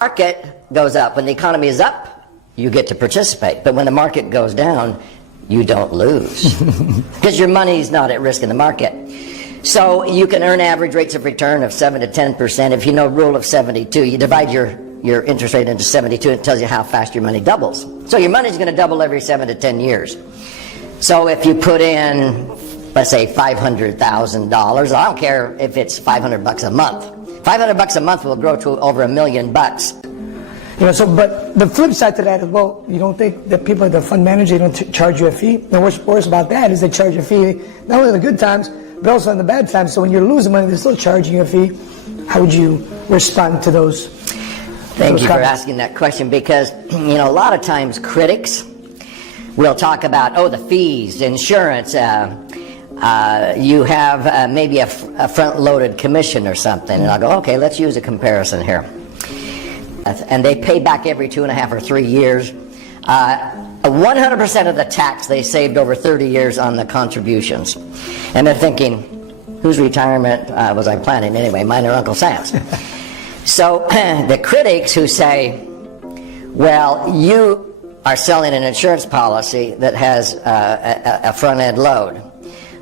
Market goes up. When the economy is up, you get to participate. But when the market goes down, you don't lose because your money's not at risk in the market. So you can earn average rates of return of 7 to 10%. If you know rule of 72, you divide your interest rate into 72, it tells you how fast your money doubles. So your money's going to double every 7 to 10 years. So if you put in, let's say $500,000, I don't care if it's 500 bucks a month. 500 bucks a month will grow to over $1 million. You know, so, but the flip side to that is, well, you don't think that people at the fund manager, they don't charge you a fee? The worst about that is they charge you a fee, not only in the good times, but also in the bad times. So when you're losing money, they're still charging you a fee. How would you respond to those? Thank you for asking that question, because, you know, a lot of times critics will talk about, oh, the fees, insurance, you have maybe a front-loaded commission or something. And I'll go, okay, let's use a comparison here. And they pay back every 2.5 or 3 years. 100% of the tax they saved over 30 years on the contributions. And they're thinking, whose retirement was I planning anyway? Mine or Uncle Sam's? So the critics who say, well, you are selling an insurance policy that has a front-end load.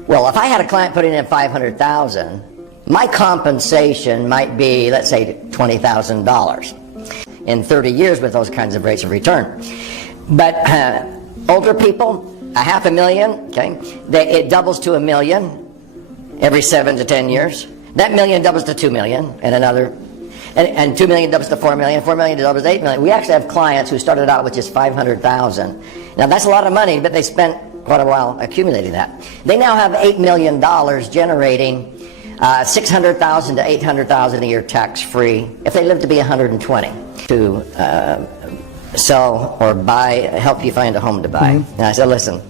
Well, if I had a client putting in $500,000, my compensation might be, let's say, $20,000 in 30 years with those kinds of rates of return. But older people, $500,000, okay, it doubles to $1 million every 7 to 10 years. That $1 million doubles to $2 million, and another, and $2 million doubles to $4 million, $4 million doubles to $8 million. We actually have clients who started out with just $500,000. Now that's a lot of money, but they spent quite a while accumulating that. They now have $8 million generating $600,000 to $800,000 a year tax-free if they live to be 120 to sell or buy, help you find a home to buy. And I said, listen,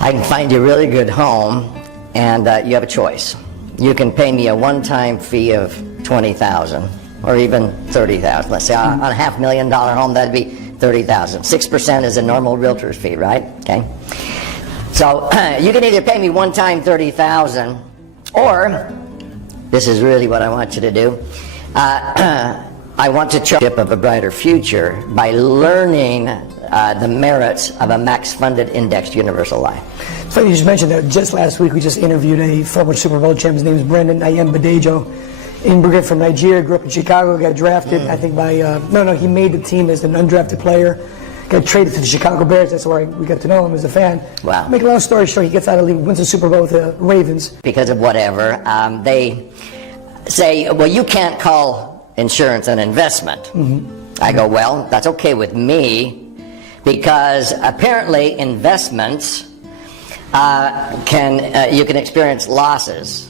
I can find you a really good home, and you have a choice. You can pay me a one-time fee of $20,000 or even $30,000. Let's say on a $500,000 home, that'd be $30,000. 6% is a normal realtor's fee, right? Okay. So you can either pay me one time $30,000, or this is really what I want you to do. I want to charge of a brighter future by learning the merits of a max-funded indexed universal life. So you just mentioned that just last week we just interviewed a former Super Bowl champ. His name is Brendan Ayembadejo. Immigrant from Nigeria, grew up in Chicago, got drafted, I think by, he made the team as an undrafted player, got traded to the Chicago Bears. That's where we got to know him as a fan. Wow. Make a long story short, he gets out of the league, wins the Super Bowl with the Ravens. Because of whatever, they say, well, you can't call insurance an investment. I go, well, that's okay with me, because apparently investments you can experience losses.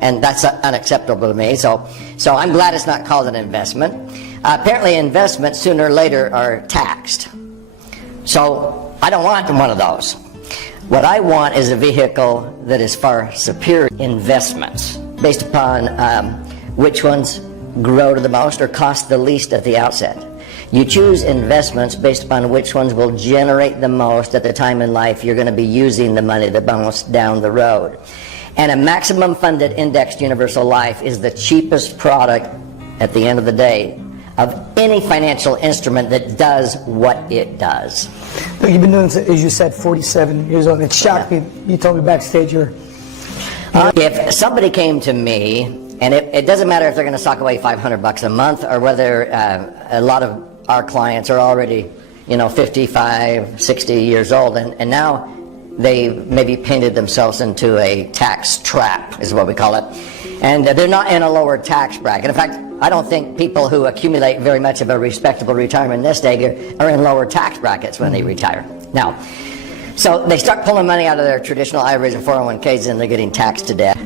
And that's unacceptable to me. So I'm glad it's not called an investment. Apparently investments sooner or later are taxed. So I don't want one of those. What I want is a vehicle that is far superior investments, based upon which ones grow to the most or cost the least at the outset. You choose investments based upon which ones will generate the most at the time in life you're going to be using the money the most down the road. And a maximum funded indexed universal life is the cheapest product at the end of the day of any financial instrument that does what it does. You've been doing this, as you said, 47 years old. It shocked me. You told me backstage you're... If somebody came to me, and it doesn't matter if they're going to sock away 500 bucks a month or whether a lot of our clients are already, 55, 60 years old, and now they maybe painted themselves into a tax trap, is what we call it. And they're not in a lower tax bracket. In fact, I don't think people who accumulate very much of a respectable retirement nest egg are in lower tax brackets when they retire. Now, so they start pulling money out of their traditional IRAs and 401ks, and they're getting taxed to death.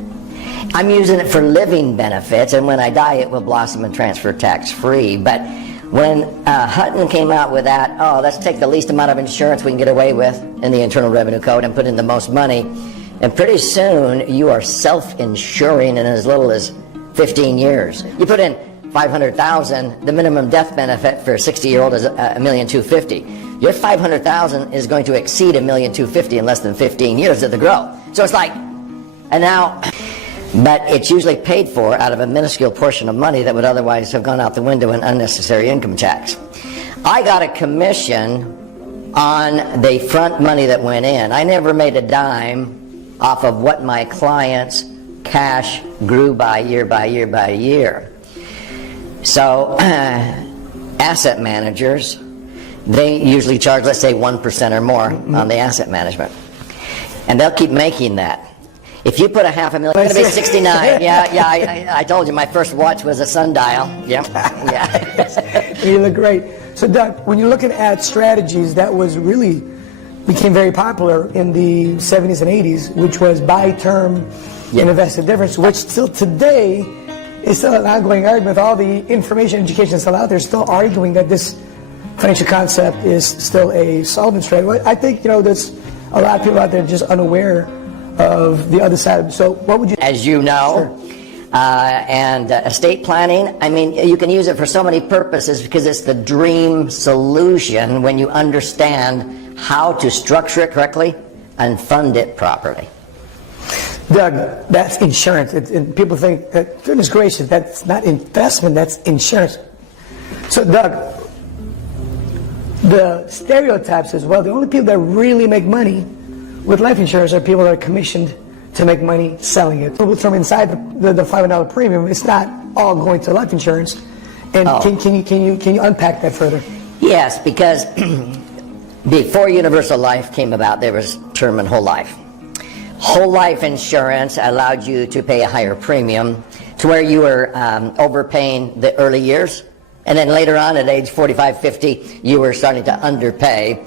I'm using it for living benefits, and when I die, it will blossom and transfer tax-free. But when Hutton came out with that, let's take the least amount of insurance we can get away with in the Internal Revenue Code and put in the most money, and pretty soon you are self-insuring in as little as 15 years. You put in $500,000, the minimum death benefit for a 60-year-old is $1,250,000. Your $500,000 is going to exceed $1,250,000 in less than 15 years of the growth. So it's like, and now but it's usually paid for out of a minuscule portion of money that would otherwise have gone out the window in unnecessary income tax. I got a commission on the front money that went in. I never made a dime off of what my clients' cash grew by year by year by year. So asset managers, they usually charge, let's say, 1% or more on the asset and they'll keep making that. If you put a $500,000, it's going to be 69. Yeah, I told you my first watch was a sundial. Yep. Yeah. You look great. So Doug, when you're looking at strategies that was became very popular in the 70s and 80s, which was buy term and invest the difference, which still today is still an ongoing argument with all the information education still out there, still arguing that this financial concept is still a solvent strategy. I think, there's a lot of people out there just unaware of the other side. So what would you... As you know, and estate planning, I mean, you can use it for so many purposes because it's the dream solution when you understand how to structure it correctly and fund it properly. Doug, that's insurance. And people think, goodness gracious, that's not investment, that's insurance. So Doug, the stereotypes as well, the only people that really make money with life insurance are people that are commissioned to make money selling it. From inside the $500 premium, it's not all going to life insurance. And can you unpack that further? Yes, because before universal life came about, there was term and whole life. Whole life insurance allowed you to pay a higher premium to where you were overpaying the early years, and then later on at age 45, 50, you were starting to underpay,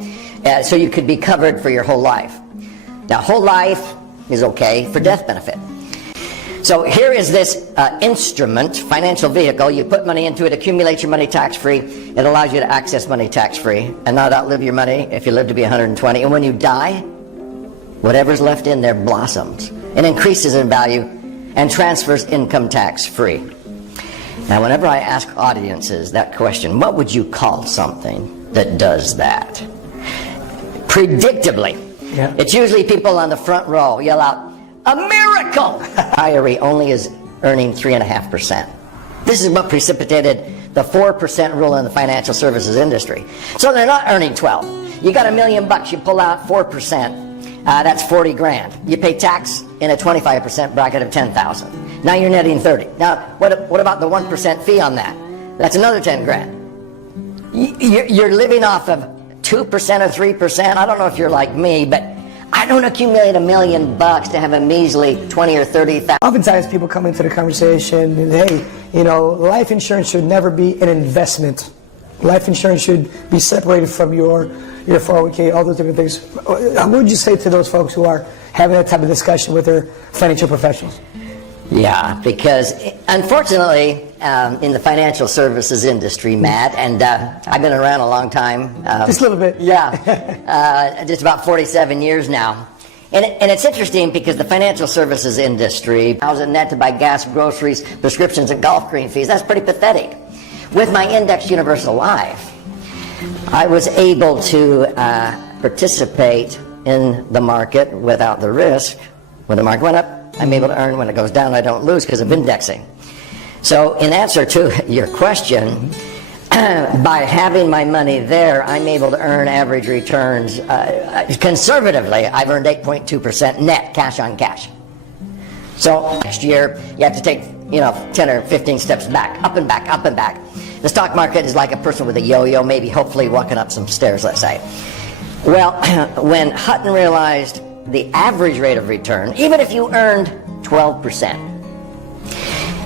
so you could be covered for your whole life. Now, whole life is okay for death benefit. So here is this instrument, financial vehicle. You put money into it, accumulate your money tax-free. It allows you to access money tax-free and not outlive your money if you live to be 120. And when you die, whatever's left in there blossoms and increases in value and transfers income tax-free. Now, whenever I ask audiences that question, what would you call something that does that? Predictably, it's usually people on the front row yell out, "A miracle!" IRA only is earning 3.5%. This is what precipitated the 4% rule in the financial services industry. So they're not earning 12. You got $1 million, you pull out 4%, that's 40 grand. You pay tax in a 25% bracket of 10,000. Now you're netting 30. Now, what about the 1% fee on that? That's another 10 grand. You're living off of 2% or 3%. I don't know if you're like me, but I don't accumulate $1 million to have a measly 20 or 30,000. Oftentimes people come into the conversation and, hey, life insurance should never be an investment. Life insurance should be separated from your 401k, all those different things. What would you say to those folks who are having that type of discussion with their financial professionals? Yeah, because unfortunately, in the financial services industry, Matt, and I've been around a long time. Just a little bit. Yeah, just about 47 years now. And it's interesting because the financial services industry, I was a net to buy gas, groceries, prescriptions, and golf green fees. That's pretty pathetic. With my Index Universal Life, I was able to participate in the market without the risk. When the market went up, I'm able to earn. When it goes down, I don't lose because of indexing. So in answer to your question, by having my money there, I'm able to earn average returns. Conservatively, I've earned 8.2% net, cash on cash. So next year, you have to take 10 or 15 steps back, up and back, up and back. The stock market is like a person with a yo-yo, maybe hopefully walking up some stairs, let's say. Well, when Hutton realized the average rate of return, even if you earned 12%,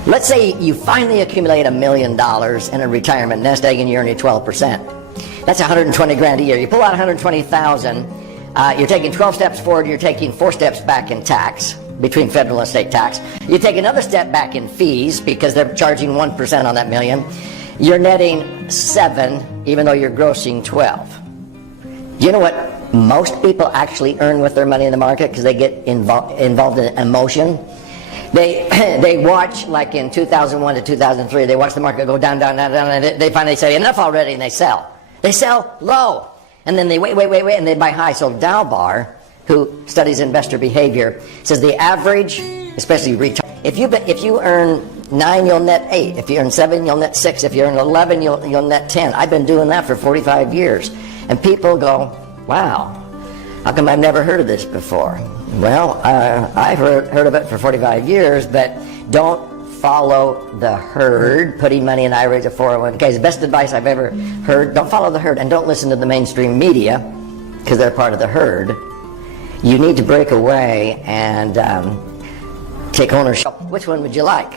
let's say you finally accumulate $1 million in a retirement nest egg and you're earning 12%. That's 120 grand a year. You pull out 120,000, you're taking 12 steps forward, you're taking 4 steps back in tax, between federal and state tax. You take another step back in fees because they're charging 1% on that million. You're netting 7, even though you're grossing 12. Do you know what most people actually earn with their money in the market because they get involved in emotion? They watch, like in 2001 to 2003, they watch the market go down, down, down, down, and they finally say, enough already, and they sell. They sell low. And then they wait, and they buy high. So Dalbar, who studies investor behavior, says the average especially if you earn 9, you'll net 8. If you earn 7, you'll net 6. If you earn 11, you'll net 10. I've been doing that for 45 years. And people go, wow, how come I've never heard of this before? Well, I've heard of it for 45 years, but don't follow the herd, putting money in IRAs or 401ks. The best advice I've ever heard, don't follow the herd and don't listen to the mainstream media because they're part of the herd. You need to break away and take ownership. Which one would you like?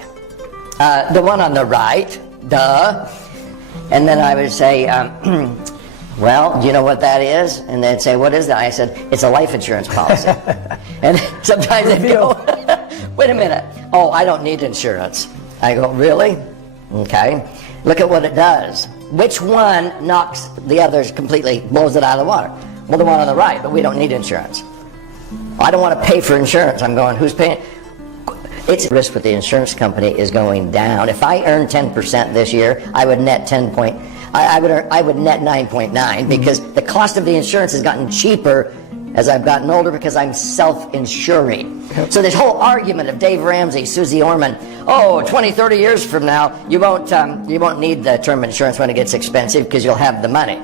The one on the right, duh. And then I would say, well, do you know what that is? And they'd say, what is that? I said, it's a life insurance policy. And sometimes they'd go, wait a minute. Oh, I don't need insurance. I go, really? Okay. Look at what it does. Which one knocks the others completely, blows it out of the water? Well, the one on the right, but we don't need insurance. I don't want to pay for insurance. I'm going, who's paying? Its risk with the insurance company is going down. If I earned 10% this year, I would net 10. I would net 9.9 because the cost of the insurance has gotten cheaper as I've gotten older because I'm self-insuring. So this whole argument of Dave Ramsey, Susie Orman, oh, 20, 30 years from now, you won't need the term insurance when it gets expensive because you'll have the money.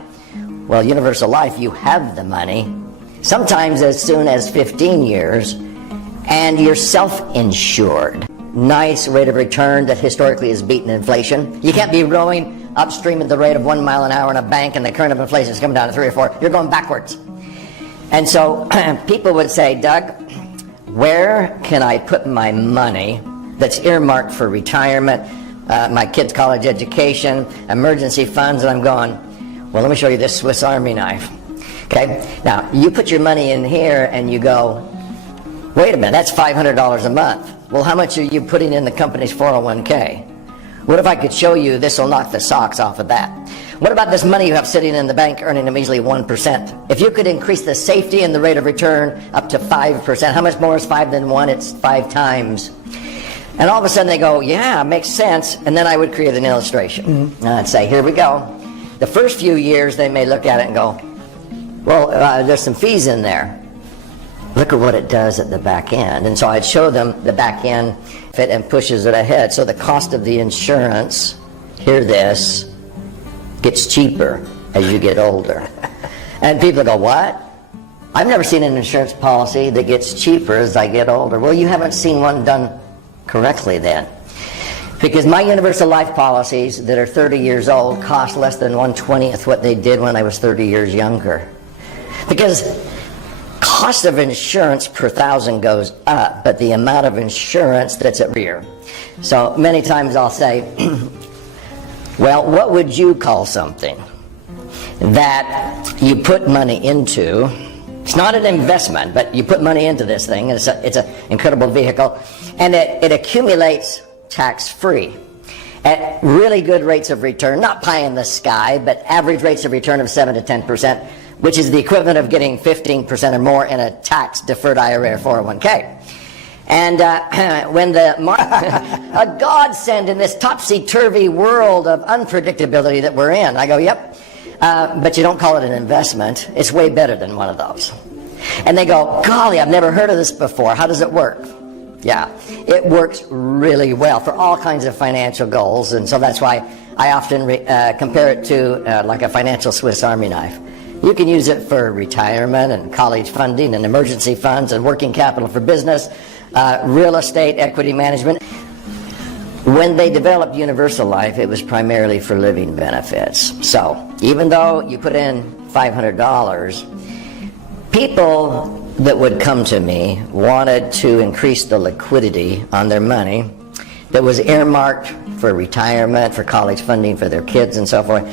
Well, Universal Life, you have the money, sometimes as soon as 15 years, and you're self-insured. Nice rate of return that historically has beaten inflation. You can't be rowing upstream at the rate of 1 mile an hour in a bank and the current of inflation is coming down to 3 or 4. You're going backwards. And so people would say, Doug, where can I put my money that's earmarked for retirement, my kids' college education, emergency funds? And I'm going, well, let me show you this Swiss Army knife. Okay? Now, you put your money in here and you go, wait a minute, that's $500 a month. Well, how much are you putting in the company's 401k? What if I could show you this will knock the socks off of that? What about this money you have sitting in the bank earning a measly 1%? If you could increase the safety and the rate of return up to 5%, how much more is 5 than 1? It's 5 times. And all of a sudden they go, yeah, makes sense. And then I would create an illustration. And I'd say, here we go. The first few years they may look at it and go, well, there's some fees in there. Look at what it does at the back end. And so I'd show them the back end fit and pushes it ahead. So the cost of the insurance, hear this, gets cheaper as you get older. And people go, what? I've never seen an insurance policy that gets cheaper as I get older. Well, you haven't seen one done correctly then. Because my universal life policies that are 30 years old cost less than 1/20th what they did when I was 30 years younger. Because cost of insurance per thousand goes up, but the amount of insurance that's at rear. So many times I'll say, well, what would you call something that you put money into? It's not an investment, but you put money into this thing, and it's an incredible vehicle, and it accumulates tax-free at really good rates of return, not pie in the sky, but average rates of return of 7 to 10%, which is the equivalent of getting 15% or more in a tax-deferred IRA or 401k. And when the a godsend in this topsy-turvy world of unpredictability that we're in, I go, yep, but you don't call it an investment. It's way better than one of those. And they go, golly, I've never heard of this before. How does it work? Yeah, it works really well for all kinds of financial goals, and so that's why I often compare it to like a financial Swiss Army knife. You can use it for retirement and college funding and emergency funds and working capital for business, real estate, equity management. When they developed Universal Life, it was primarily for living benefits. So even though you put in $500, people that would come to me wanted to increase the liquidity on their money that was earmarked for retirement, for college funding for their kids and so forth.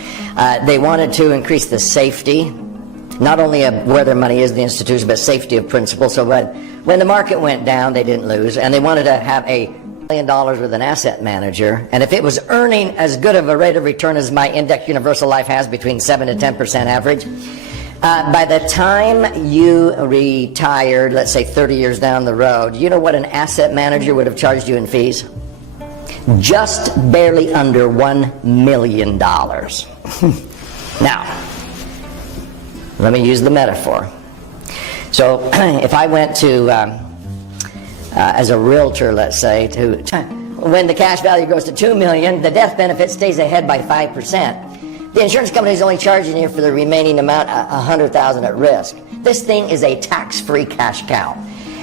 They wanted to increase the safety, not only of where their money is in the institution, but safety of principal. So when the market went down, they didn't lose, and they wanted to have $1 million with an asset manager, and if it was earning as good of a rate of return as my Index Universal Life has, between 7 to 10% average, by the time you retired, let's say 30 years down the road, you know what an asset manager would have charged you in fees? Just barely under $1 million. Now, let me use the metaphor. So if I went to as a realtor, let's say, to when the cash value goes to $2 million, the death benefit stays ahead by 5%. The insurance company is only charging you for the remaining amount, $100,000 at risk. This thing is a tax-free cash cow,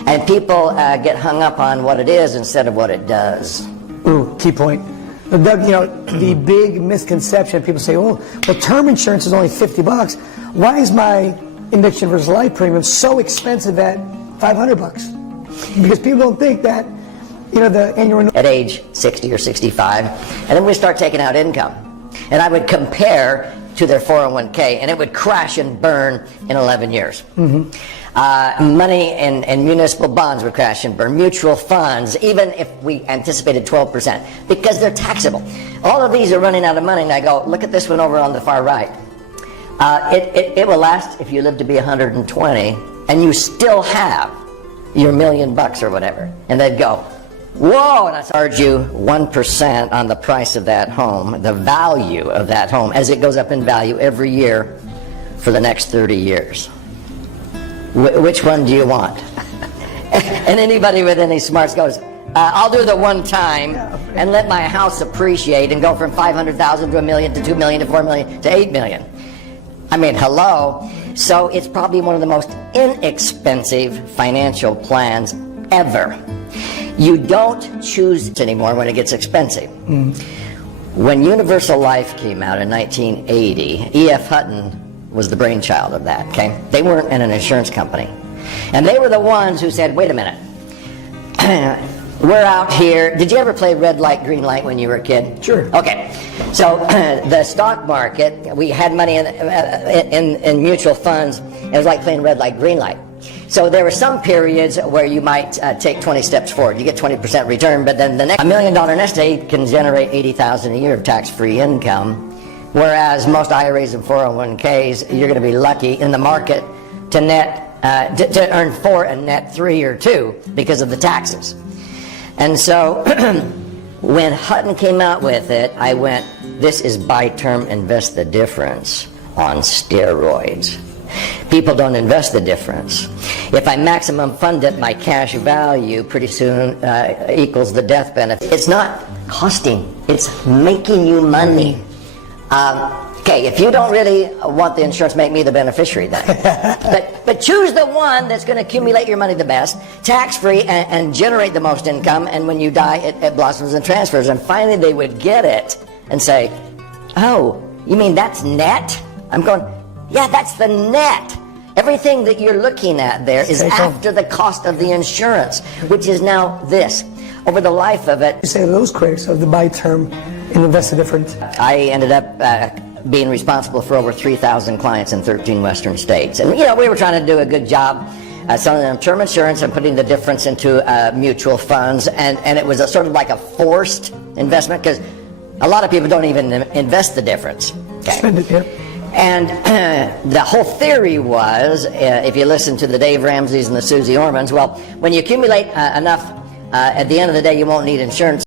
and people get hung up on what it is instead of what it does. Ooh, key point. But Doug, you know, the big misconception, people say, oh, but term insurance is only $50. Why is my index universal life premium so expensive at $500? Because people don't think that, you know, the annual renewal. At age 60 or 65, and then we start taking out income. And I would compare to their 401k, and it would crash and burn in 11 years. Money in municipal bonds would crash and burn. Mutual funds, even if we anticipated 12%, because they're taxable. All of these are running out of money, and I go, look at this one over on the far right. It will last if you live to be 120, and you still have your $1 million or whatever. And they'd go, whoa, and I charge you 1% on the price of that home, the value of that home, as it goes up in value every year for the next 30 years. Which one do you want? And anybody with any smarts goes, I'll do the one time and let my house appreciate and go from 500,000 to $1 million to 2 million to 4 million to 8 million. I mean, hello. So it's probably one of the most inexpensive financial plans ever. You don't choose it anymore when it gets expensive. When Universal Life came out in 1980, E.F. Hutton was the brainchild of that, okay? They weren't in an insurance company. And they were the ones who said, wait a minute, we're out here. Did you ever play red light, green light when you were a kid? Sure. Okay. So the stock market, we had money in mutual funds. It was like playing red light, green light. So there were some periods where you might take 20 steps forward. You get 20% return, but then the next $1 million nest egg can generate $80,000 a year of tax-free income. Whereas most IRAs and 401ks, you're going to be lucky in the market to net to earn 4 and net 3 or 2 because of the taxes. And so when Hutton came out with it, I went, this is buy term, invest the difference on steroids. People don't invest the difference. If I maximum fund it, my cash value pretty soon equals the death benefit. It's not costing, it's making you money. Okay, if you don't really want the insurance, make me the beneficiary then. but choose the one that's going to accumulate your money the best, tax-free, and generate the most income, and when you die, it blossoms and transfers. And finally they would get it and say, oh, you mean that's net? I'm going, yeah, that's the net. Everything that you're looking at there is after the cost of the insurance, which is now this. Over the life of it. You say those critics of the buy term and invest the difference. I ended up being responsible for over 3,000 clients in 13 western states. And, you know, we were trying to do a good job selling them term insurance and putting the difference into mutual funds. And it was a sort of like a forced investment because a lot of people don't even invest the difference. Okay. Spend it, yeah. And the whole theory was, if you listen to the Dave Ramseys and the Susie Ormans, well, when you accumulate enough, at the end of the day, you won't need insurance.